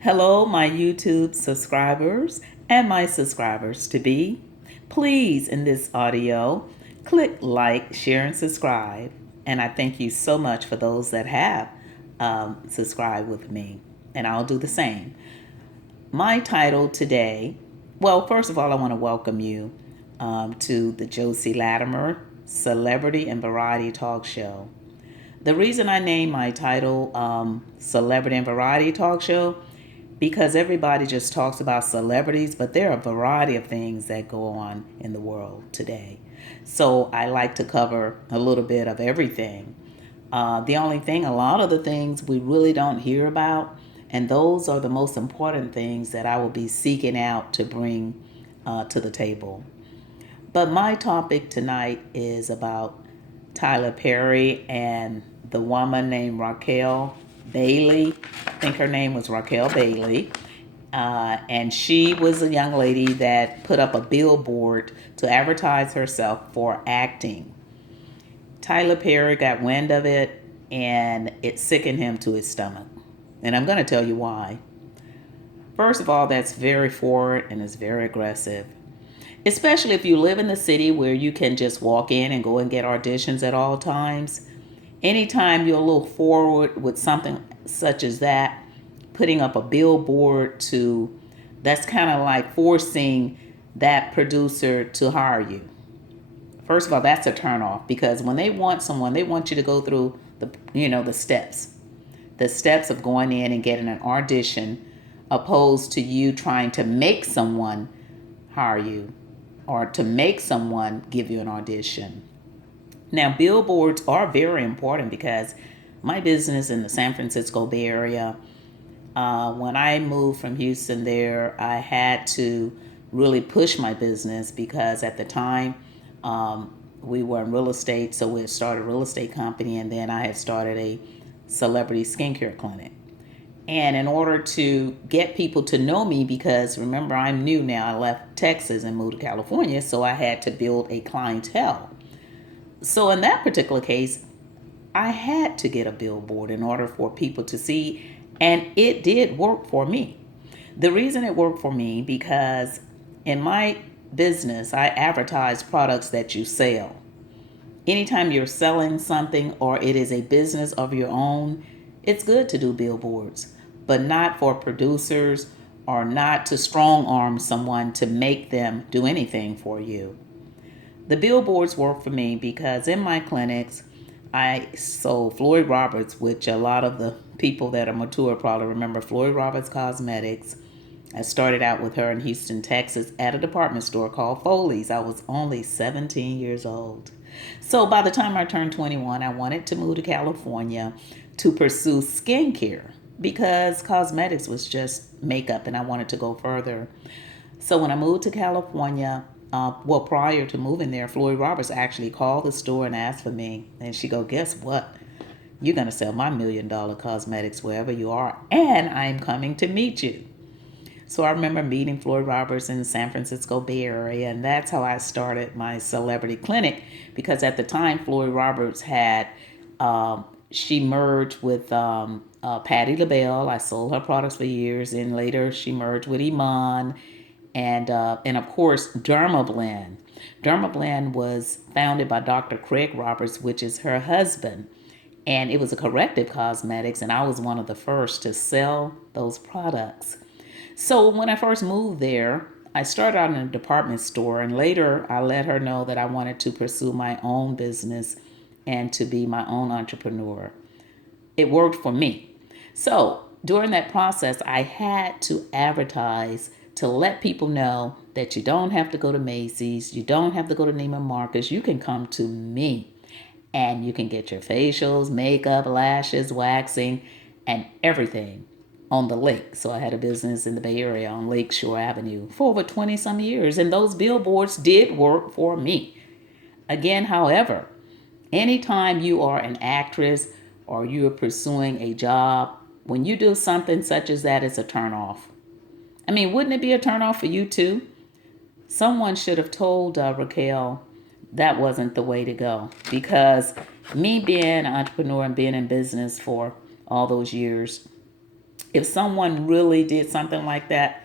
Hello, my YouTube subscribers and my subscribers to be. Please, in this audio, click like, share, and subscribe. And I thank you so much for those that have subscribed with me. And I'll do the same. My title today, well, first of all, I want to welcome you to the Josie Latimer Celebrity and Variety Talk Show. The reason I named my title Celebrity and Variety Talk Show because everybody just talks about celebrities, but there are a variety of things that go on in the world today. So I like to cover a little bit of everything. The only thing, a lot of the things we really don't hear about, and those are the most important things that I will be seeking out to bring to the table. But my topic tonight is about Tyler Perry and the woman named Raquel Bailey. I think her name was Raquel Bailey. And she was a young lady that put up a billboard to advertise herself for acting. Tyler Perry got wind of it and it sickened him to his stomach. And I'm going to tell you why. First of all, that's very forward and it's very aggressive. Especially if you live in the city where you can just walk in and go and get auditions at all times. Anytime you're a little forward with something such as that, putting up a billboard that's kind of like forcing that producer to hire you. First of all, that's a turnoff because when they want someone, they want you to go through the steps of going in and getting an audition, opposed to you trying to make someone hire you or to make someone give you an audition. Now, billboards are very important because my business in the San Francisco Bay Area, when I moved from Houston there, I had to really push my business because at the time we were in real estate. So we had started a real estate company and then I had started a celebrity skincare clinic. And in order to get people to know me, because remember, I'm new now, I left Texas and moved to California, so I had to build a clientele. So in that particular case, I had to get a billboard in order for people to see, and it did work for me. The reason it worked for me because in my business, I advertise products that you sell. Anytime you're selling something or it is a business of your own, it's good to do billboards, but not for producers or not to strong arm someone to make them do anything for you. The billboards work for me because in my clinics, I sold Floyd Roberts, which a lot of the people that are mature probably remember Floyd Roberts Cosmetics. I started out with her in Houston, Texas at a department store called Foley's. I was only 17 years old. So by the time I turned 21, I wanted to move to California to pursue skincare because cosmetics was just makeup and I wanted to go further. So when I moved to California, prior to moving there, Floyd Roberts actually called the store and asked for me. And she go, guess what? You're going to sell my $1 million cosmetics wherever you are. And I'm coming to meet you. So I remember meeting Floyd Roberts in the San Francisco Bay Area, and that's how I started my celebrity clinic. Because at the time, Floyd Roberts she merged with Patti LaBelle. I sold her products for years, and later she merged with Iman, and of course Dermablend. Dermablend was founded by Dr. Craig Roberts, which is her husband, and it was a corrective cosmetics, and I was one of the first to sell those products. So when I first moved there, I started out in a department store, and later I let her know that I wanted to pursue my own business and to be my own entrepreneur. It worked for me. So during that process, I had to advertise to let people know that you don't have to go to Macy's, you don't have to go to Neiman Marcus, you can come to me and you can get your facials, makeup, lashes, waxing, and everything on the lake. So I had a business in the Bay Area on Lakeshore Avenue for over 20 some years, and those billboards did work for me. Again, however, anytime you are an actress or you're pursuing a job, when you do something such as that, it's a turnoff. I mean, wouldn't it be a turnoff for you too? Someone should have told Raquel that wasn't the way to go because me being an entrepreneur and being in business for all those years, If someone really did something like that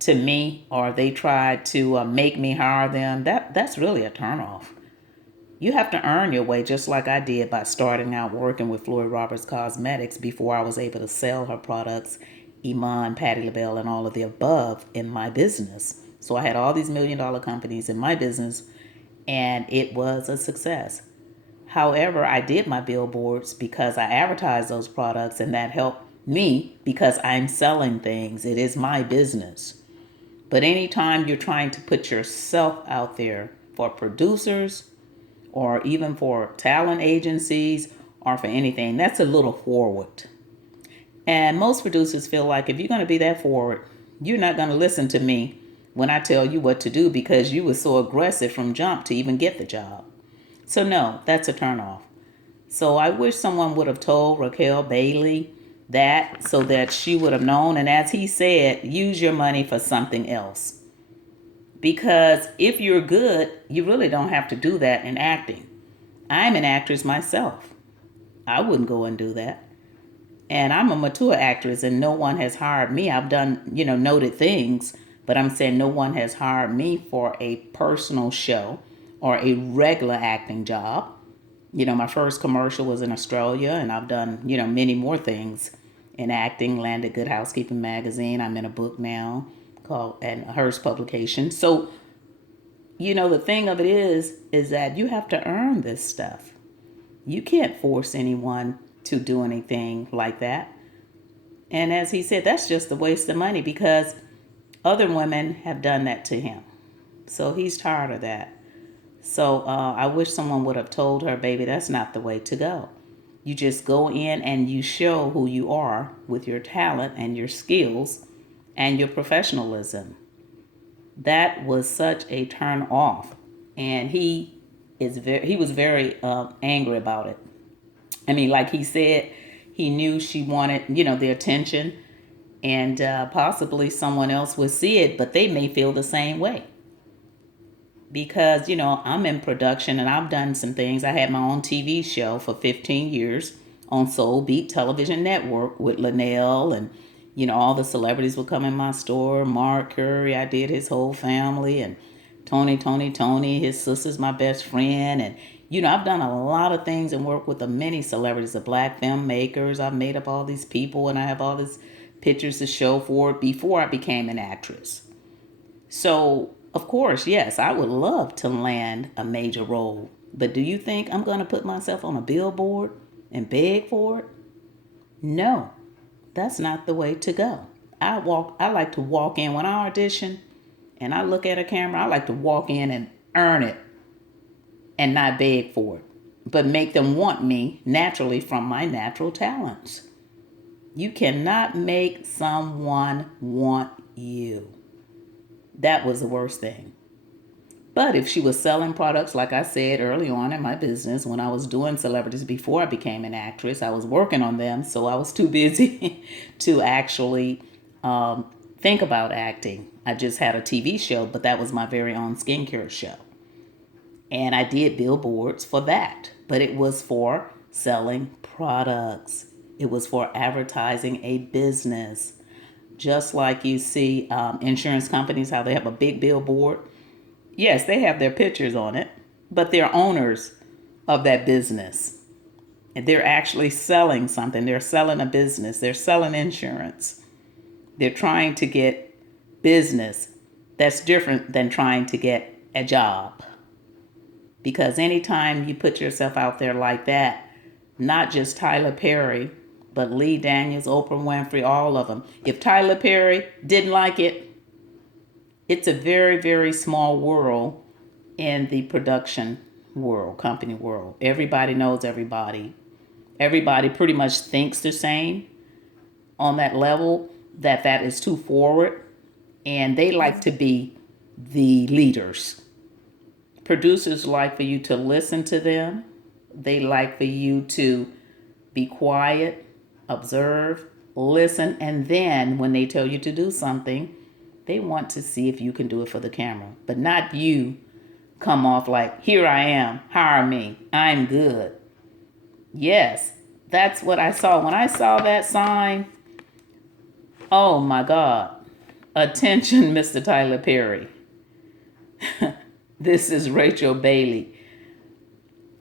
to me, or they tried to make me hire them, that's really a turnoff. You have to earn your way, just like I did by starting out working with Floyd Roberts Cosmetics before I was able to sell her products, Iman, Patti LaBelle, and all of the above in my business. So I had all these $1 million companies in my business, and it was a success. However, I did my billboards because I advertised those products, and that helped me because I'm selling things. It is my business. But anytime you're trying to put yourself out there for producers or even for talent agencies or for anything, that's a little forward. And most producers feel like if you're going to be that forward, you're not going to listen to me when I tell you what to do because you were so aggressive from jump to even get the job. So no, that's a turnoff. So I wish someone would have told Raquel Bailey that so that she would have known. And as he said, use your money for something else. Because if you're good, you really don't have to do that in acting. I'm an actress myself. I wouldn't go and do that. And I'm a mature actress and no one has hired me. I've done, noted things, but I'm saying no one has hired me for a personal show or a regular acting job. My first commercial was in Australia, and I've done, many more things in acting. Landed Good Housekeeping magazine. I'm in a book now called and Hearst publication. So, the thing of it is that you have to earn this stuff. You can't force anyone to do anything like that. And as he said, that's just a waste of money because other women have done that to him. So he's tired of that. So I wish someone would have told her, baby, that's not the way to go. You just go in and you show who you are with your talent and your skills and your professionalism. That was such a turn off. And he was very angry about it. I mean, like he said, he knew she wanted, the attention, and possibly someone else would see it, but they may feel the same way. Because, I'm in production and I've done some things. I had my own TV show for 15 years on Soul Beat Television Network with Linnell, and, all the celebrities would come in my store. Mark Curry, I did his whole family, and Tony, his sister's my best friend. And, I've done a lot of things and worked with the many celebrities, the black filmmakers. I've made up all these people and I have all these pictures to show for it before I became an actress. So, of course, yes, I would love to land a major role. But do you think I'm going to put myself on a billboard and beg for it? No, that's not the way to go. I like to walk in when I audition and I look at a camera. I like to walk in and earn it and not beg for it, but make them want me naturally from my natural talents. You cannot make someone want you. That was the worst thing. But if she was selling products, like I said early on in my business, when I was doing celebrities before I became an actress, I was working on them. So I was too busy to actually think about acting. I just had a TV show, but that was my very own skincare show. And I did billboards for that, but it was for selling products. It was for advertising a business. Just like you see insurance companies, how they have a big billboard. Yes, they have their pictures on it, but they're owners of that business. And they're actually selling something. They're selling a business. They're selling insurance. They're trying to get business. That's different than trying to get a job. Because anytime you put yourself out there like that, not just Tyler Perry, but Lee Daniels, Oprah Winfrey, all of them. If Tyler Perry didn't like it, it's a very, very small world in the production world, company world. Everybody knows everybody. Everybody pretty much thinks the same on that level, that is too forward. And they like to be the leaders. Producers like for you to listen to them. They like for you to be quiet, observe, listen, and then when they tell you to do something, they want to see if you can do it for the camera. But not you come off like, here I am, hire me, I'm good. Yes, that's what I saw. When I saw that sign, Oh my God. Attention, Mr. Tyler Perry. This is Rachel Bailey,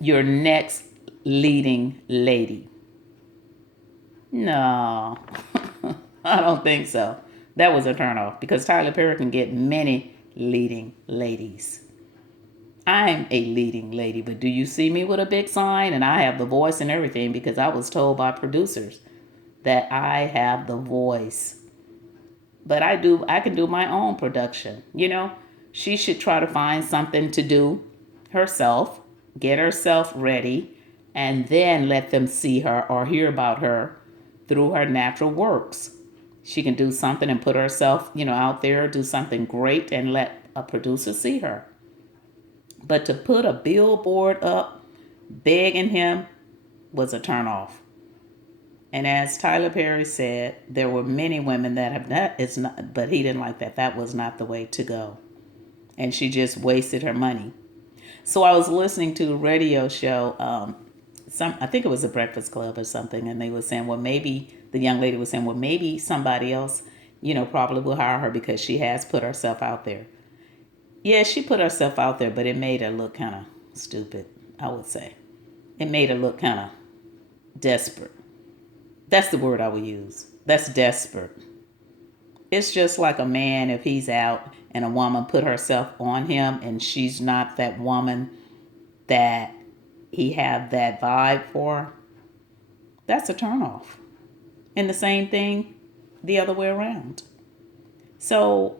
your next leading lady. No, I don't think so. That was a turnoff because Tyler Perry can get many leading ladies. I'm a leading lady, but do you see me with a big sign? And I have the voice and everything because I was told by producers that I have the voice. But I can do my own production. She should try to find something to do herself, get herself ready, and then let them see her or hear about her through her natural works. She can do something and put herself, out there, do something great and let a producer see her. But to put a billboard up begging him was a turnoff. And as Tyler Perry said, there were many women that have not, it's not, but he didn't like that. That was not the way to go. And she just wasted her money. So I was listening to a radio show, I think it was a Breakfast Club or something, and they were saying, well, maybe, the young lady was saying, well, maybe somebody else, probably will hire her because she has put herself out there. Yeah, she put herself out there, but it made her look kind of stupid, I would say. It made her look kind of desperate. That's the word I would use. That's desperate. It's just like a man if he's out and a woman put herself on him and she's not that woman that he had that vibe for. That's a turnoff. And the same thing the other way around. So,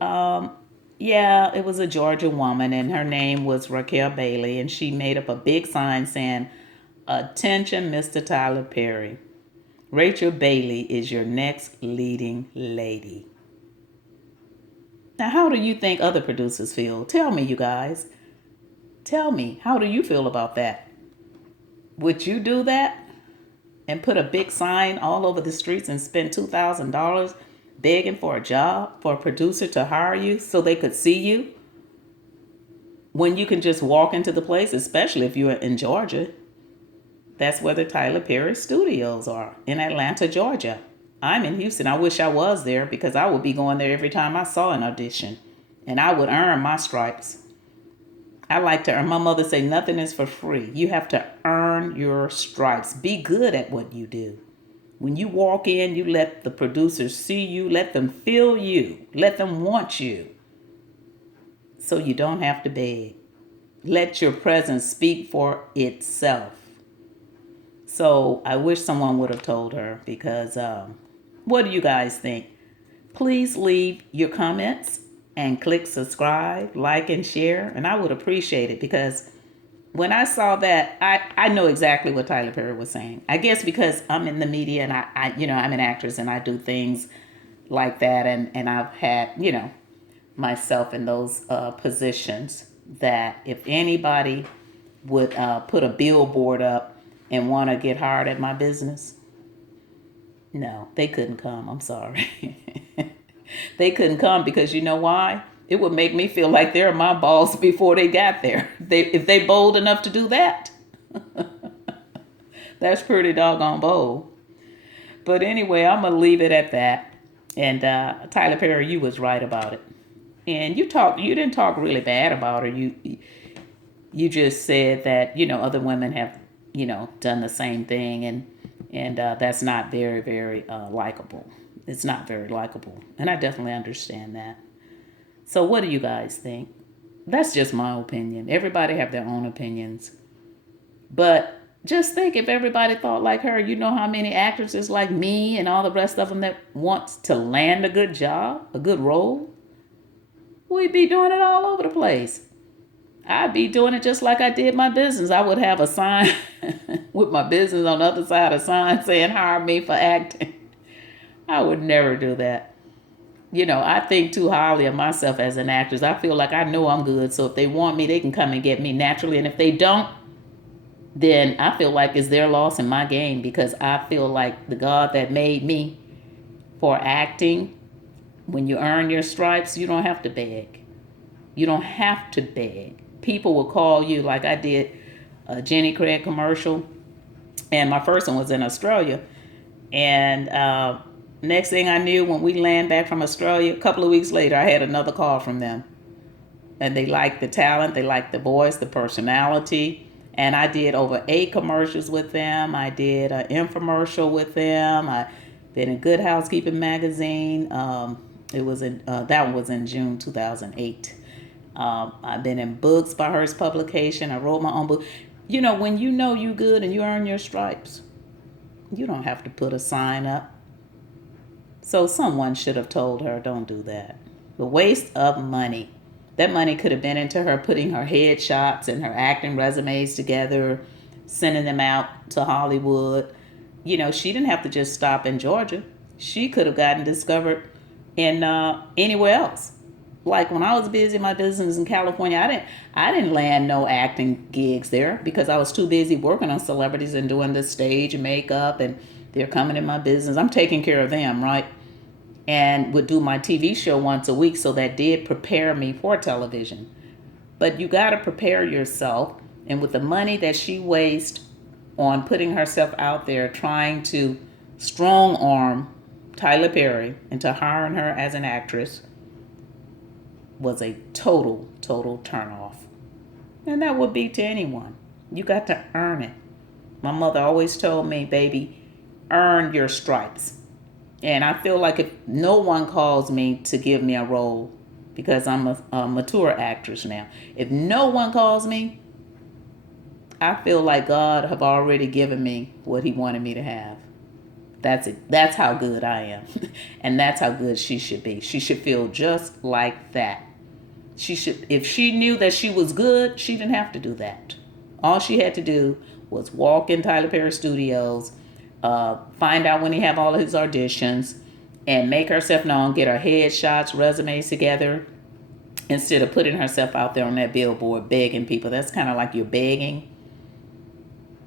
yeah, it was a Georgia woman and her name was Raquel Bailey, and she made up a big sign saying, "Attention, Mr. Tyler Perry. Rachel Bailey is your next leading lady." Now, how do you think other producers feel? Tell me, you guys. Tell me, how do you feel about that? Would you do that and put a big sign all over the streets and spend $2,000 begging for a job, for a producer to hire you so they could see you? When you can just walk into the place, especially if you're in Georgia. That's where the Tyler Perry studios are, in Atlanta, Georgia. I'm in Houston. I wish I was there because I would be going there every time I saw an audition. And I would earn my stripes. I like to earn. My mother say nothing is for free. You have to earn your stripes. Be good at what you do. When you walk in, you let the producers see you. Let them feel you. Let them want you. So you don't have to beg. Let your presence speak for itself. So I wish someone would have told her because what do you guys think? Please leave your comments and click subscribe, like, and share. And I would appreciate it because when I saw that, I know exactly what Tyler Perry was saying. I guess because I'm in the media and I'm an actress and I do things like that. And I've had, myself in those positions that if anybody would put a billboard up and want to get hired at my business, no, they couldn't come. I'm sorry. They couldn't come because you know why? It would make me feel like they're my boss before they got there. If they bold enough to do that. That's pretty doggone bold. But anyway, I'm going to leave it at that. And Tyler Perry, you was right about it. And you didn't talk really bad about her. You just said that, other women have, done the same thing. And that's not very, very likable. It's not very likable. And I definitely understand that. So what do you guys think? That's just my opinion. Everybody have their own opinions. But just think if everybody thought like her, you know how many actresses like me and all the rest of them that wants to land a good job, a good role? We'd be doing it all over the place. I'd be doing it just like I did my business. I would have a sign with my business on the other side of a sign saying hire me for acting. I would never do that. I think too highly of myself as an actress. I feel like I know I'm good. So if they want me, they can come and get me naturally. And if they don't, then I feel like it's their loss in my game because I feel like the God that made me for acting, when you earn your stripes, you don't have to beg. You don't have to beg. People will call you like I did a Jenny Craig commercial. And my first one was in Australia. And Next thing I knew, when we land back from Australia, a couple of weeks later, I had another call from them. And they liked the talent, they liked the voice, the personality. And I did over 8 commercials with them. I did an infomercial with them. I been in Good Housekeeping magazine. It was in that one was in June 2008. I've been in books by Hearst Publication. I wrote my own book. You know you good and you earn your stripes, you don't have to put a sign up. So someone should have told her, don't do that. The waste of money. That money could have been into her putting her headshots and her acting resumes together, sending them out to Hollywood. She didn't have to just stop in Georgia. She could have gotten discovered in anywhere else. Like when I was busy in my business in California, I didn't land no acting gigs there because I was too busy working on celebrities and doing the stage and makeup, and they're coming in my business. I'm taking care of them, right? And would do my TV show once a week, so that did prepare me for television. But you got to prepare yourself, and with the money that she wastes on putting herself out there trying to strong arm Tyler Perry into hiring her as an actress, was a total turnoff. And that would be to anyone. You got to earn it. My mother always told me, baby, earn your stripes. And I feel like if no one calls me to give me a role, because I'm a mature actress now, if no one calls me, I feel like God have already given me what he wanted me to have. That's it. That's how good I am. And that's how good she should be. She should feel just like that. If she knew that she was good, she didn't have to do that. All she had to do was walk in Tyler Perry Studios, find out when he have all of his auditions, and make herself known, get her headshots, resumes together, instead of putting herself out there on that billboard begging people. That's kind of like you're begging.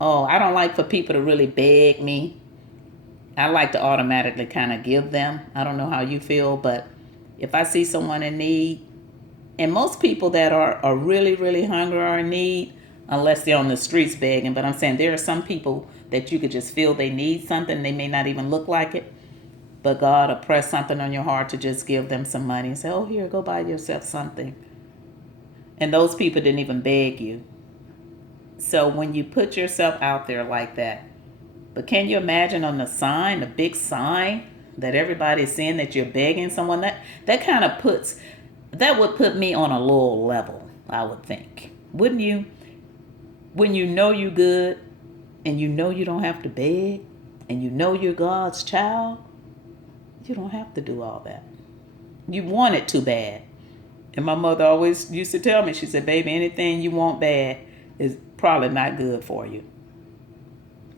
Oh, I don't like for people to really beg me. I like to automatically kind of give them. I don't know how you feel, but if I see someone in need, and most people that are really, really hungry or in need, unless they're on the streets begging, but I'm saying there are some people that you could just feel they need something. They may not even look like it, but God will press something on your heart to just give them some money and say, oh, here, go buy yourself something. And those people didn't even beg you. So when you put yourself out there like that, but can you imagine on the sign, the big sign that everybody's seeing that you're begging someone? That kind of that would put me on a lower level, I would think. Wouldn't you? When you know you're good and you know you don't have to beg and you know you're God's child, you don't have to do all that. You want it too bad. And my mother always used to tell me, she said, baby, anything you want bad is probably not good for you.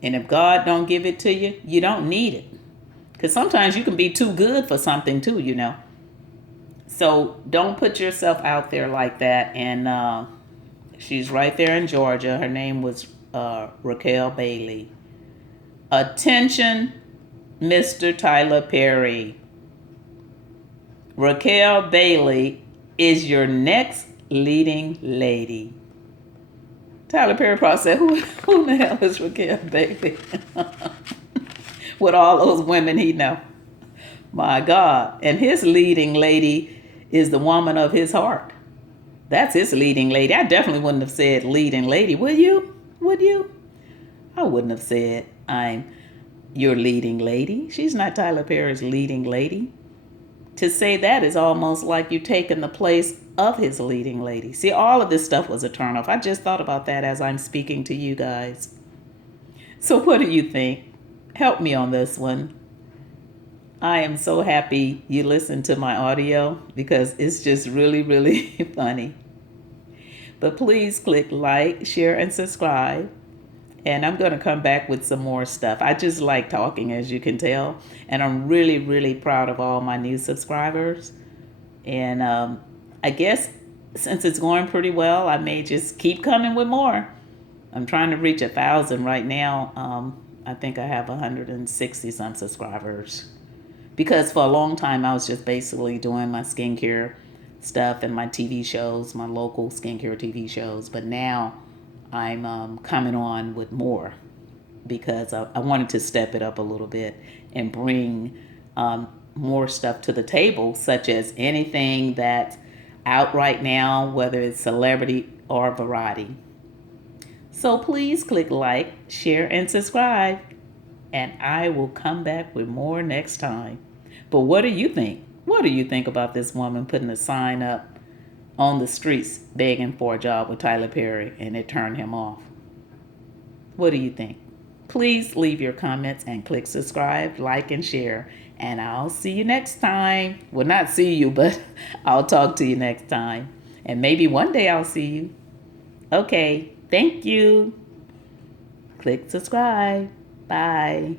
And if God don't give it to you, you don't need it. Because sometimes you can be too good for something too. So don't put yourself out there like that. And she's right there in Georgia. Her name was Raquel Bailey. Attention, Mr. Tyler Perry. Raquel Bailey is your next leading lady. Tyler Perry probably said, who the hell is Raquel Bailey? With all those women he know. My God. And his leading lady is the woman of his heart. That's his leading lady. I definitely wouldn't have said leading lady. Would you? Would you? I wouldn't have said I'm your leading lady. She's not Tyler Perry's leading lady. To say that is almost like you taking the place of his leading lady. See, all of this stuff was a turnoff. I just thought about that as I'm speaking to you guys. So what do you think? Help me on this one. I am so happy you listened to my audio because it's just really, really funny. But please click like, share, and subscribe. And I'm going to come back with some more stuff. I just like talking, as you can tell. And I'm really, really proud of all my new subscribers. And I guess since it's going pretty well, I may just keep coming with more. I'm trying to reach 1,000 right now. I think I have 160 some subscribers. Because for a long time, I was just basically doing my skincare stuff and my TV shows, my local skincare TV shows. But now I'm coming on with more because I wanted to step it up a little bit and bring more stuff to the table, such as anything that's out right now, whether it's celebrity or variety. So please click like, share, and subscribe, and I will come back with more next time. But what do you think? What do you think about this woman putting a sign up on the streets begging for a job with Tyler Perry and it turned him off? What do you think? Please leave your comments and click subscribe, like, and share. And I'll see you next time. Well, not see you, but I'll talk to you next time. And maybe one day I'll see you. Okay, thank you. Click subscribe. Bye.